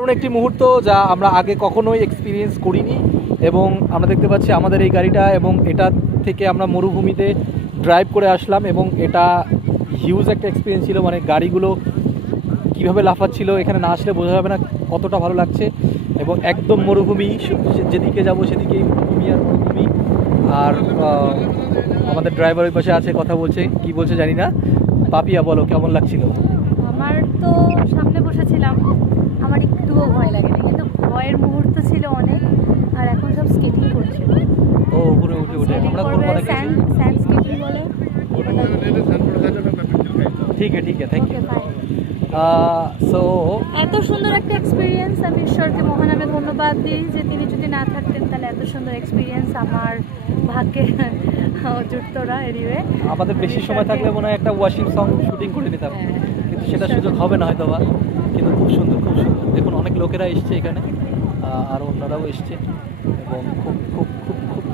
দারুণ একটি মুহূর্ত যা আমরা আগে কখনোই এক্সপিরিয়েন্স করিনি এবং আমরা দেখতে পাচ্ছি আমাদের এই গাড়িটা এবং এটা থেকে আমরা মরুভূমিতে ড্রাইভ করে আসলাম এবং এটা হিউজ একটা এক্সপিরিয়েন্স ছিল। মানে গাড়িগুলো কীভাবে লাফাচ্ছিল এখানে না আসলে বোঝা যাবে না কতটা ভালো লাগছে। এবং একদম মরুভূমি, যেদিকে যাব সেদিকেই মরুভূমি আর মরুভূমি। আর আমাদের ড্রাইভার ওই পাশে আছে, কথা বলছে, কি বলছে জানি না। পাপিয়া বলো কেমন লাগছিল? আমার তো সামনে বসেছিলাম, আমার একটুও ভয় লাগেনি, কিন্তু ভয়ের মুহূর্ত ছিল অনেক। আর এখন সব স্কেটিং করছে। ও উপরে উঠে উঠে আমরা করবো অনেক কিছু। স্যান্ড স্কেটিং বলে। ঠিক আছে, ঠিক আছে, থ্যাংক ইউ। সো এত সুন্দর একটা এক্সপিরিয়েন্স, আমি ঈশ্বরকে মহানামে ধন্যবাদ দিই যে তিনি যদি না থাকতেন তাহলে এত সুন্দর এক্সপিরিয়েন্স আমার ভাগ্যে জুটতো না। এনিওয়ে আমাদের বেশি সময় থাকলে মনে হয় একটা ওয়াশিং সং শুটিং করে নিতাম, কিন্তু সেটা সুযোগ হবে না হয়তো বা। কিন্তু খুব সুন্দর, খুব সুন্দর। দেখুন অনেক লোকেরা এসছে এখানে, আর অন্যরাও এসছে এবং খুব খুব খুব খুব